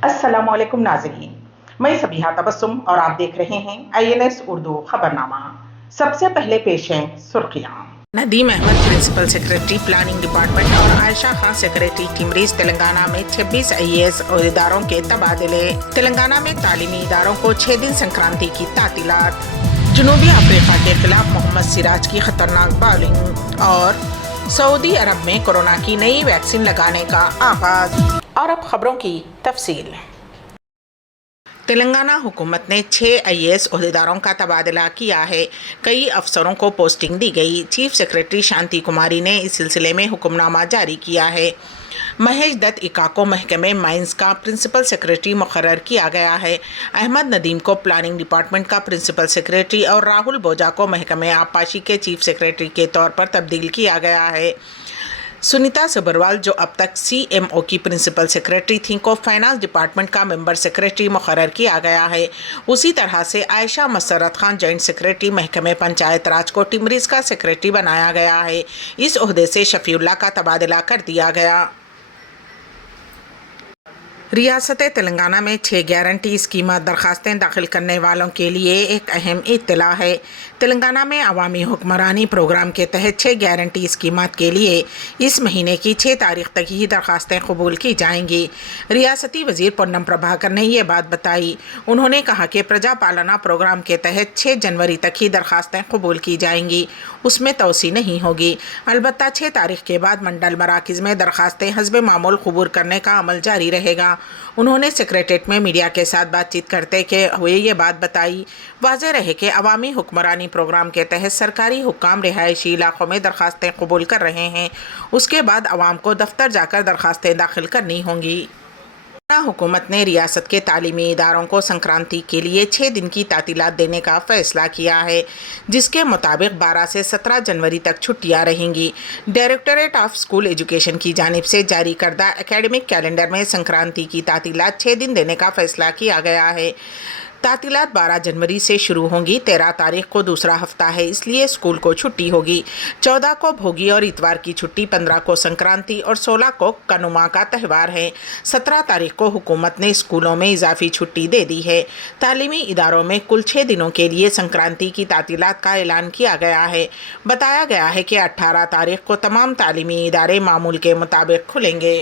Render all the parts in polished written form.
अस्सलामुअलैकुम नाज़रीन, मैं सबिहा तबस्सुम और आप देख रहे हैं INS उर्दू खबरनामा। सबसे पहले पेश हैं सुर्खियां। Nadeem Ahmed principal secretary planning department और आयशा खान सेक्रेटरी टिमरीज तेलंगाना में 26 IAS अहदेदारों के तबादले। तेलंगाना में तालीमी इदारों को 6 दिन संक्रांति की तातीलात। जनूबी अफ्रीका के खिलाफ मोहम्मद सिराज की खतरनाक बॉलिंग और सऊदी अरब में कोरोना की नई वैक्सीन लगाने का आगाज। और अब खबरों की तफसील। तेलंगाना हुकूमत ने 6 IAS अहदेदारों का तबादला किया है। कई अफसरों को पोस्टिंग दी गई। चीफ सेक्रेटरी शांति कुमारी ने इस सिलसिले में हुक्मनामा जारी किया है। महेश दत्त इका को महकमे माइंस का प्रिंसिपल सेक्रेटरी मुकर्रर किया गया है। अहमद नदीम को प्लानिंग डिपार्टमेंट का प्रिंसिपल सेक्रेटरी और राहुल बोजा को महकमे आबपाशी के चीफ सेक्रेटरी के तौर पर तब्दील किया गया है। सुनीता सबरवाल, जो अब तक CMO की प्रिंसिपल सेक्रेटरी थीं, को फाइनेंस डिपार्टमेंट का मेंबर सेक्रेटरी मुकर्रर किया गया है। उसी तरह से आयशा मसरत खान जॉइंट सेक्रेटरी महकमे पंचायत राज को टिमरीज का सेक्रेटरी बनाया गया है। इस ओहदे से शफीउल्लाह का तबादला कर दिया गया। रियासत तेलंगाना में 6 गारंटी स्कीमात दरखास्तें दाखिल करने वालों के लिए एक अहम इत्तला है। तेलंगाना में अवामी हुक्मरानी प्रोग्राम के तहत 6 गारंटी स्कीमात के लिए इस महीने की 6 तारीख तक ही दरखास्तें कबूल की जाएंगी। रियासती वजीर पोन्नम प्रभाकर ने ये बात बताई। उन्होंने कहा कि प्रजा पालना प्रोग्राम के तहत 6 जनवरी तक ही दरखास्तें कबूल की जाएंगी, उसमें तोसी नहीं होगी। अलबत्ता 6 तारीख के बाद मंडल मराकिज़ में दरखास्तें हस्बे मामूल कबूल करने का अमल जारी रहेगा। उन्होंने सेक्रेटेरिएट में मीडिया के साथ बातचीत करते हुए ये बात बताई। वाज़ेह रहे कि अवामी हुक्मरानी प्रोग्राम के तहत सरकारी हुक्काम रिहायशी इलाकों में दरखास्तें कबूल कर रहे हैं, उसके बाद अवाम को दफ्तर जाकर दरखास्तें दाखिल करनी होंगी। हुकूमत ने रियासत के तालीमी इदारों को संक्रांति के लिए 6 दिन की तातीलात देने का फैसला किया है, जिसके मुताबिक 12 से 17 जनवरी तक छुट्टियां रहेंगी। डायरेक्टरेट ऑफ स्कूल एजुकेशन की जानिब से जारी करदा एकेडमिक कैलेंडर में संक्रांति की तातीलात 6 दिन देने का फैसला किया गया है। तातीलात 12 जनवरी से शुरू होंगी। 13 तारीख को दूसरा हफ्ता है, इसलिए स्कूल को छुट्टी होगी। 14 को भोगी और इतवार की छुट्टी, 15 को संक्रांति और 16 को कनुमा का त्यौहार है। 17 तारीख को हुकूमत ने स्कूलों में इजाफी छुट्टी दे दी है। तालीमी इदारों में कुल 6 दिनों के लिए संक्रांति की तातीलात का ऐलान किया गया है। बताया गया है कि 18 तारीख को तमाम तालीमी इदारे मामूल के मुताबिक खुलेंगे।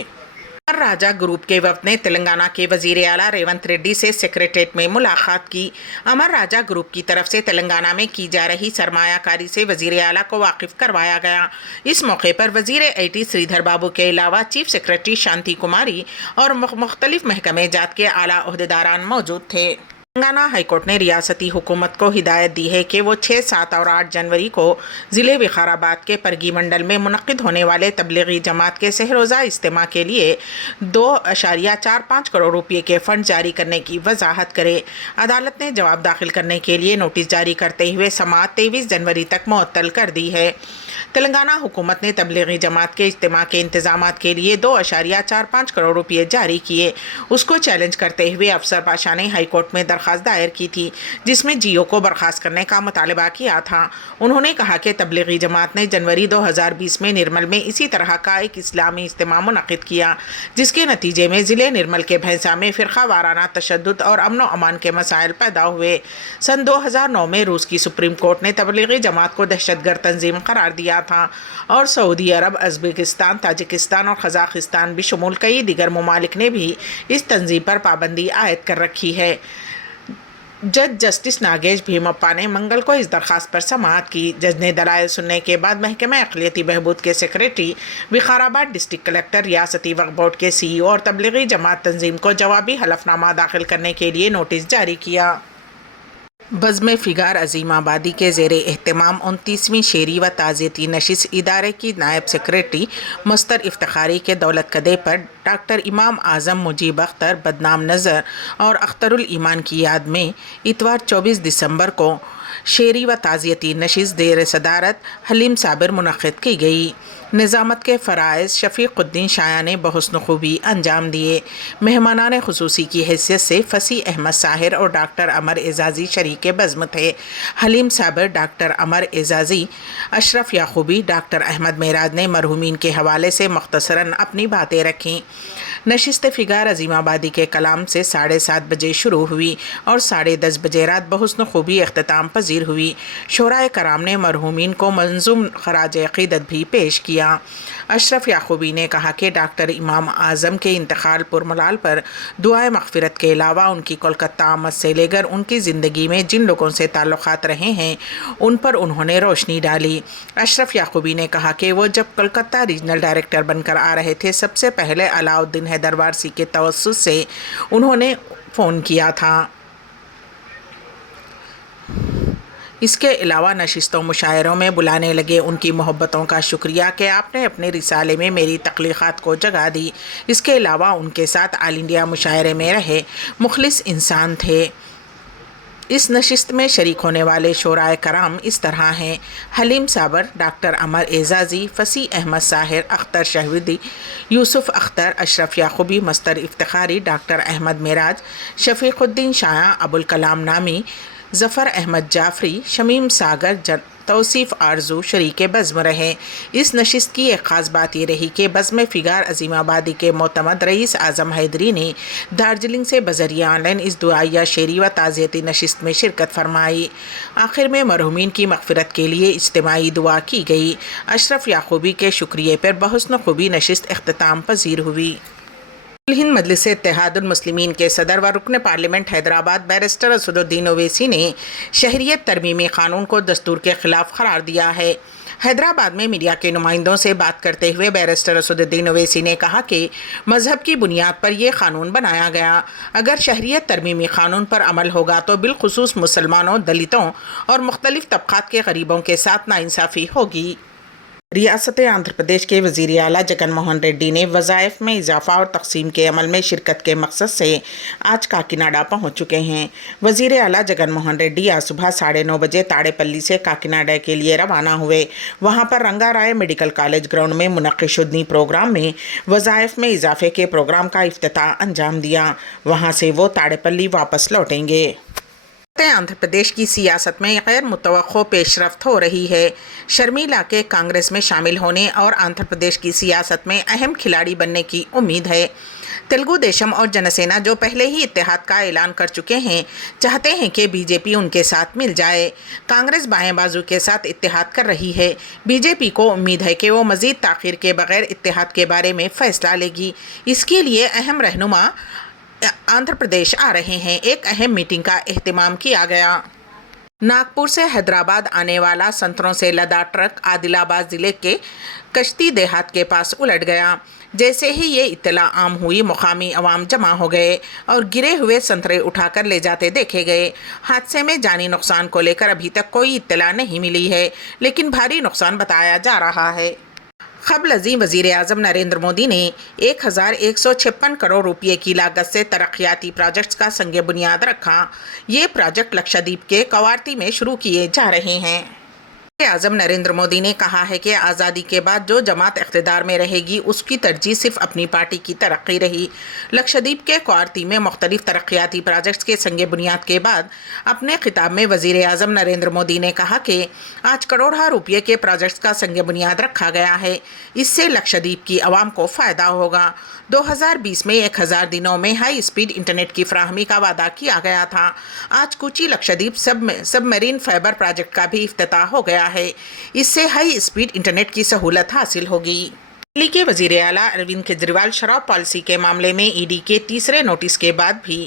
अमर राजा ग्रुप के वफद ने तेलंगाना के वजीर आला रेवंत रेड्डी से सेक्रेटेरिएट में मुलाकात की। अमर राजा ग्रुप की तरफ से तेलंगाना में की जा रही सरमायाकारी से वजीर आला को वाकिफ करवाया गया। इस मौके पर वजीर IT श्रीधर बाबू के अलावा चीफ सेक्रेटरी शांति कुमारी और मुख्तलिफ महकमे जात के आला ओहदेदारान मौजूद थे। तेलंगाना हाईकोर्ट ने रियासती हुकूमत को हिदायत दी है कि वो 6, 7 और 8 जनवरी को ज़िले विकाराबाद के परगी मंडल में मुनक्किद होने वाले तबलीगी जमात के सहरोज़ा इज्तिमा के लिए 2.45 करोड़ रुपये के फंड जारी करने की वजाहत करे। अदालत ने जवाब दाखिल करने के लिए नोटिस जारी करते हुए समाअत 23 जनवरी तक मुअत्तल कर दी है। तेलंगाना हुकूमत ने तबलीगी जमात के इज्तिमा के इंतजामात के लिए 2.45 करोड़ रुपये जारी किए। उसको चैलेंज करते हुए अफसर पाशा ने हाईकोर्ट में दरख्वास्त दायर की थी, जिसमें GO को बर्खास्त करने का मुतालबा किया था। उन्होंने कहा कि तबलीगी जमात ने जनवरी 2020 में निर्मल में इसी तरह का एक इस्लामी इज्तिमा मुनक्किद किया, जिसके नतीजे में ज़िले निर्मल के भैंसा में फ़िरका वाराना तशद्दुद और अमन व अमान के मसाइल पैदा हुए। सन 2009 में रूस की सुप्रीम कोर्ट ने तबलीगी जमात को दहशतगर्द तंजीम करार दिया था और सऊदी अरब, उज़्बेकिस्तान, ताजिकिस्तान और कज़ाकिस्तान भी शुमूल कई दिगर ममालिक ने भी इस तंजीम पर पाबंदी आयद कर रखी है। जज जस्टिस नागेश भीमप्पा ने मंगल को इस दरख्वास्त पर समाअत की। जज ने दलाइल सुनने के बाद महकमा अक़लियती बहबूद के सेक्रेटरी, विकाराबाद डिस्ट्रिक्ट कलेक्टर, रियासती वक्फ बोर्ड के CEO और तबलीगी जमात तंजीम को जवाबी हलफनामा दाखिल करने के लिए नोटिस जारी किया। बज़्म फ़िगार अज़ीम आबादी के ज़ेर एहतमाम 29वीं शेरी व ताज़ियती नशिस्त इदारे की नायब सेक्रेटरी मस्तर इफ्तिखारी के दौलत कदे पर डॉक्टर इमाम आज़म मुजीब अख्तर बदनाम नज़र और अख्तरुल ईमान की याद में इतवार 24 दिसंबर को शेरी व ताज़ियती नशिस्त ज़ेर सदारत हलीम साबिर मुनक़्क़िद की गई। निज़ामत के फ़राइज़ शफ़ीक़ुद्दीन शाया ने बहुस्न खूबी अंजाम दिए। मेहमानान ख़ुसूसी की हैसियत से फ़सी अहमद साहिर और डॉक्टर अमर एजाज़ी शरीक बज़्म थे। हलीम साबिर, डॉक्टर अमर एजाज़ी, अशरफ याक़ूबी, डॉक्टर अहमद मेराज ने मरहूमीन के हवाले से मुख्तसरन अपनी बातें रखीं। नशिस्त फिगार अजीमाबादी के कलाम से 7:30 बजे शुरू हुई और 10:30 बजे रात बहुस्न खूबी अख्ताम पजीर हुई। शोराए कराम ने मरहूमीन को मंजूम खराज अक़ीदत भी पेश किया। अशरफ याकूबी ने कहा कि डॉक्टर इमाम आज़म के इंतकाल पुरमलाल पर दुआए मग़फ़िरत के अलावा उनकी कोलकाता आमद से लेकर उनकी ज़िंदगी में जिन लोगों से ताल्लुक़ात रहे हैं उन पर उन्होंने रोशनी डाली। अशरफ याकूबी ने कहा कि वो जब कोलकाता रीजनल डायरेक्टर बनकर आ रहे थे, सबसे पहले अलाउद्दीन हैदर वारसी के तवस्सुत से उन्होंने फ़ोन किया था। इसके अलावा नशिस्तों मुशायरों में बुलाने लगे उनकी मोहब्बतों का शुक्रिया कि आपने अपने रिसाले में मेरी तख्लीक़ात को जगह दी। इसके अलावा उनके साथ ऑल इंडिया मुशायरे में रहे मुखलिस इंसान थे। इस नशिस्त में शरीक होने वाले शोराए कराम इस तरह हैं: हलीम साबर, डॉक्टर अमर एजाजी, फसी अहमद साहिर, अख्तर शहविदी, यूसुफ अख्तर, अशरफ याकूबी, मस्तर इफ्तिखारी, डॉक्टर अहमद मेराज, शफीकुद्दीन शाया, अबुल कलाम नामी, ज़फ़र अहमद जाफ़री, शमीम सागर, तौसीफ़ आरजू शरीक बज़्म रहे। इस नशिस्त की एक ख़ास बात ये रही कि बज़्म फ़िगार अज़ीमाबादी के मोतमद रईस आज़म हैदरी ने दार्जिलिंग से बज़रिया ऑनलाइन इस दुआया शेरी व ताज़ियती नशिस्त में शिरकत फरमाई। आखिर में मरहूमीन की मग़फ़िरत के लिए इज्तिमाई दुआ की गई। अशरफ याकूबी के शुक्रिया पर बहुस्न खूबी नशिस्त इख्तिताम पज़ीर हुई। हिंद मजलिस इत्तेहादुल मुस्लिमीन के सदर व रुकन पार्लियामेंट हैदराबाद बैरिस्टर असदुद्दीन ओवैसी ने शहरियत तरमीमी क़ानून को दस्तूर के ख़िलाफ़ करार दिया है। हैदराबाद में मीडिया के नुमाइंदों से बात करते हुए बैरिस्टर असदुद्दीन ओवैसी ने कहा कि मज़हब की बुनियाद पर यह क़ानून बनाया गया। अगर शहरियत तरमीमी क़ानून पर अमल होगा तो बिलखुसूस मुसलमानों, दलितों और मुख्तलिफ़ तबक़ात के गरीबों के साथ नाइंसाफ़ी होगी। रियासत आंध्र प्रदेश के वज़ीर आला जगन मोहन रेड्डी ने वज़ाइफ में इजाफ़ा और तक़सीम के अमल में शिरकत के मकसद से आज काकीनाडा पहुंच चुके हैं। वज़ीर आला जगन मोहन रेड्डी आज सुबह 9:30 बजे ताड़ेपल्ली से काकीनाडा के लिए रवाना हुए। वहां पर रंगाराय मेडिकल कॉलेज ग्राउंड में मुनक़्क़िद प्रोग्राम में वज़ाइफ में इजाफ़े के प्रोग्राम का इफ्तिताह अंजाम दिया। वहाँ से वो ताड़ेपल्ली वापस लौटेंगे। आंध्र प्रदेश की सियासत में गैर मुतवक्को पेशरफ्त हो रही है। शर्मिला के कांग्रेस में शामिल होने और आंध्र प्रदेश की सियासत में अहम खिलाड़ी बनने की उम्मीद है। तेलुगु देशम और जनसेना, जो पहले ही इत्तेहाद का ऐलान कर चुके हैं, चाहते हैं कि बीजेपी उनके साथ मिल जाए। कांग्रेस बाएं बाजू के साथ इत्तेहाद कर रही है। बीजेपी को उम्मीद है कि वो मज़ीद ताख़ीर के बगैर इत्तेहाद के बारे में फ़ैसला लेगी। इसके लिए अहम रहनुमा आंध्र प्रदेश आ रहे हैं। एक अहम मीटिंग का एहतमाम किया गया। नागपुर से हैदराबाद आने वाला संतरों से लदा ट्रक आदिलाबाद ज़िले के कश्ती देहात के पास उलट गया। जैसे ही ये इत्तला आम हुई, मुकामी अवाम जमा हो गए और गिरे हुए संतरे उठाकर ले जाते देखे गए। हादसे में जानी नुकसान को लेकर अभी तक कोई इत्तला नहीं मिली है, लेकिन भारी नुकसान बताया जा रहा है। क़ब्ल अज़ीम वज़ीर आज़म नरेंद्र मोदी ने 1156 करोड़ रुपये की लागत से तरक्याती प्रोजेक्ट्स का संग बुनियाद रखा। ये प्रोजेक्ट लक्षद्वीप के कवारती में शुरू किए जा रहे हैं। आज़म नरेंद्र मोदी ने कहा है कि आज़ादी के बाद जो जमात इक़्तिदार में रहेगी उसकी तरजीह सिर्फ अपनी पार्टी की तरक्की रही। लक्षद्वीप के कवारती में मुख्तलिफ तरक्याती प्रोजेक्ट्स के संग बुनियाद के बाद अपने खिताब में वज़ीर आज़म नरेंद्र मोदी ने कहा कि आज करोड़ों रुपये के प्रोजेक्ट्स का संग बुनियाद रखा गया है। इससे लक्षद्वीप की आवाम को फ़ायदा होगा। 2020 में 1000 दिनों में हाई स्पीड इंटरनेट की फराहमी का वादा किया गया था। आज Kochi Lakshadweep submarine fibre project का भी इफ्तिताह हो गया है। इससे हाई स्पीड इंटरनेट की सहूलत हासिल होगी। दिल्ली के वज़ीर आला अरविंद केजरीवाल शराब पॉलिसी के मामले में ईडी के तीसरे नोटिस के बाद भी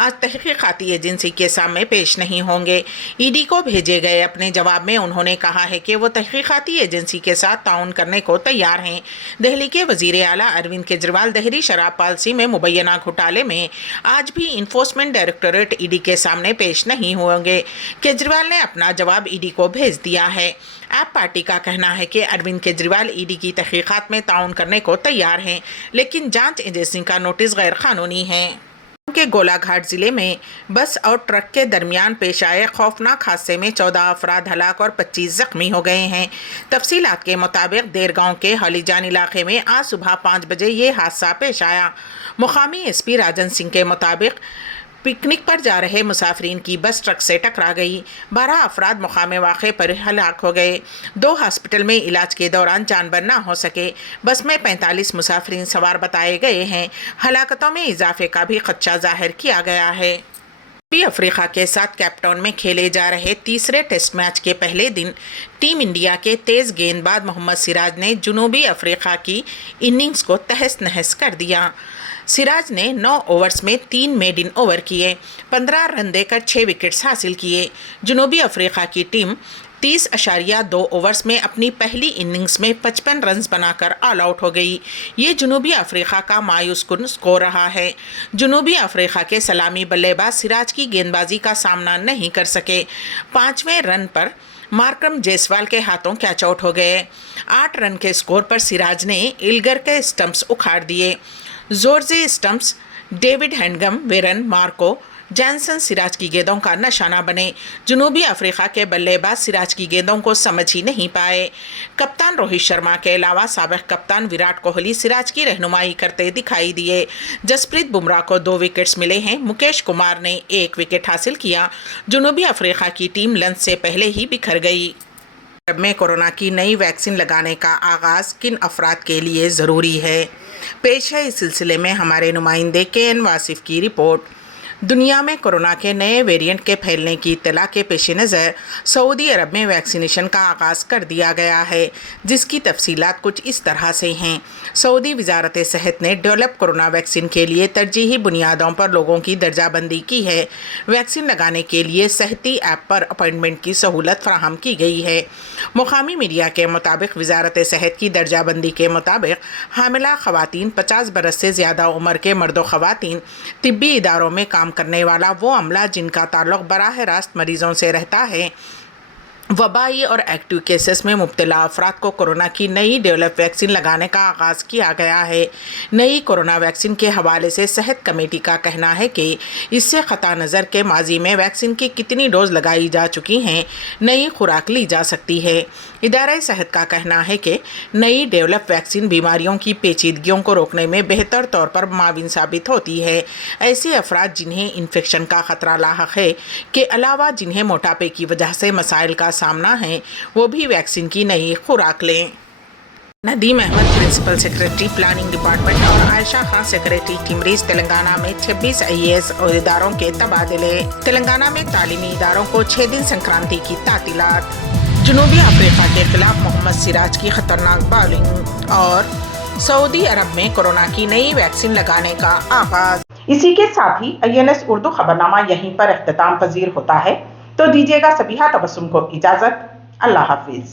आज तहक़ीक़ाती एजेंसी के सामने पेश नहीं होंगे। ईडी को भेजे गए अपने जवाब में उन्होंने कहा है कि वो तहक़ीक़ाती एजेंसी के साथ ताउन करने को तैयार हैं। दिल्ली के वज़ीर आला अरविंद केजरीवाल दहरी शराब पॉलिसी में मुबैना घोटाले में आज भी इन्फोर्समेंट डायरेक्टोरेट ईडी के सामने पेश नहीं होंगे। केजरीवाल ने अपना जवाब ईडी को भेज दिया है। आप पार्टी का कहना है कि अरविंद केजरीवाल ईडी की तहक़ीक़ात में ताउन करने को तैयार हैं, लेकिन जांच एजेंसी का नोटिस गैर कानूनी है। के गोलाघाट जिले में बस और ट्रक के दरमियान पेश आए खौफनाक हादसे में 14 अफराद हलाक और 25 जख्मी हो गए हैं। तफसीलात के मुताबिक देर गांव के हलीजान इलाके में आज सुबह 5 बजे ये हादसा पेश आया। मुकामी एसपी राजन सिंह के मुताबिक पिकनिक पर जा रहे मुसाफिरीन की बस ट्रक से टकरा गई। 12 अफराद मकाम वाक़े पर हलाक हो गए। 2 हॉस्पिटल में इलाज के दौरान जानबर ना हो सके। बस में 45 मुसाफिरीन सवार बताए गए हैं। हलाकतों में इजाफे का भी खदशा जाहिर किया गया है। जनूबी अफ्रीका के साथ कैपटाउन में खेले जा रहे तीसरे टेस्ट मैच के पहले दिन टीम इंडिया के तेज गेंदबाज मोहम्मद सिराज ने जनूबी अफ्रीका की इनिंग्स को तहस नहस कर दिया। सिराज ने 9 ओवर्स में 3 मेडन ओवर किए, 15 रन देकर 6 विकेट्स हासिल किए। जनूबी अफ्रीका की टीम 30.2 ओवर्स में अपनी पहली इनिंग्स में 55 रन्स बनाकर ऑल आउट हो गई। ये जनूबी अफ्रीका का मायूस कुन स्कोर रहा है। जनूबी अफ्रीका के सलामी बल्लेबाज सिराज की गेंदबाजी का सामना नहीं कर सके। 5वें रन पर मार्करम जयसवाल के हाथों कैच आउट हो गए। 8 रन के स्कोर पर सिराज ने इल्गर के स्टंप्स उखाड़ दिए। Zorzi Stubbs, David Bedingham, Verreynne Marco, Jansen Siraj की गेंदों का निशाना बने। जनूबी अफ्रीका के बल्लेबाज सिराज की गेंदों को समझ ही नहीं पाए। कप्तान रोहित शर्मा के अलावा साबिक कप्तान विराट कोहली सिराज की रहनुमाई करते दिखाई दिए। जसप्रीत बुमराह को 2 विकेट्स मिले हैं। मुकेश कुमार ने 1 विकेट हासिल किया। जनूबी अफ्रीका की टीम लंच से पहले ही बिखर गई। भारत में कोरोना की नई वैक्सीन लगाने का आगाज़ किन अफराद के लिए ज़रूरी है? पेश है इस सिलसिले में हमारे नुमाइंदे KN वासिफ की रिपोर्ट। दुनिया में कोरोना के नए वेरिएंट के फैलने की इत्तला के पेश नज़र सऊदी अरब में वैक्सीनेशन का आगाज़ कर दिया गया है, जिसकी तफसीलात कुछ इस तरह से हैं। सऊदी वजारत सेहत ने डेवलप कोरोना वैक्सीन के लिए तरजीही बुनियादों पर लोगों की दर्जाबंदी की है। वैक्सीन लगाने के लिए सेहती ऐप पर अपॉइंटमेंट की सहूलत फराहम की गई है। मुकामी मीडिया के मुताबिक वजारत सेहत की दर्जाबंदी के मुताबिक हामिला ख़वातीन, 50 बरस से ज़्यादा उम्र के मर्द व ख़वातीन, तिब्बी इदारों में काम करने वाला वो अमला जिनका ताल्लुक़ बराह रास्त मरीजों से रहता है, वबाई और एक्टिव केसेस में मुब्तला अफराद को कोरोना की नई डेवलप वैक्सीन लगाने का आगाज़ किया गया है। नई कोरोना वैक्सीन के हवाले से सेहत कमेटी का कहना है कि इससे क़ता नज़र के माजी में वैक्सीन की कितनी डोज लगाई जा चुकी हैं, नई खुराक ली जा सकती है। इदारे सेहत का कहना है कि नई डेवलप वैक्सीन बीमारियों की पेचीदगियों को रोकने में बेहतर तौर पर माविन साबित होती है। ऐसे अफराद जिन्हें इन्फेक्शन का ख़तरा लाहक है के अलावा जिन्हें मोटापे की वजह से मसाइल का सामना है, वो भी वैक्सीन की नई खुराक लें। Nadeem Ahmed, principal secretary planning department और आयशा खान, सेक्रेटरी टिमरीज, तेलंगाना में 26 IAS अहदेदारों के तबादले। तेलंगाना में तालीमी इदारों को 6 दिन संक्रांति की तातीलात। जनूबी अफ्रीका के खिलाफ मोहम्मद सिराज की खतरनाक बॉलिंग और सऊदी अरब में कोरोना की नई वैक्सीन लगाने का आगाज। इसी के साथ ही INS उर्दू खबरनामा यहीं पर इख्तिताम पजीर होता है। तो दीजिएगा सबिहा तबस्सुम को इजाजत। अल्लाह हाफिज।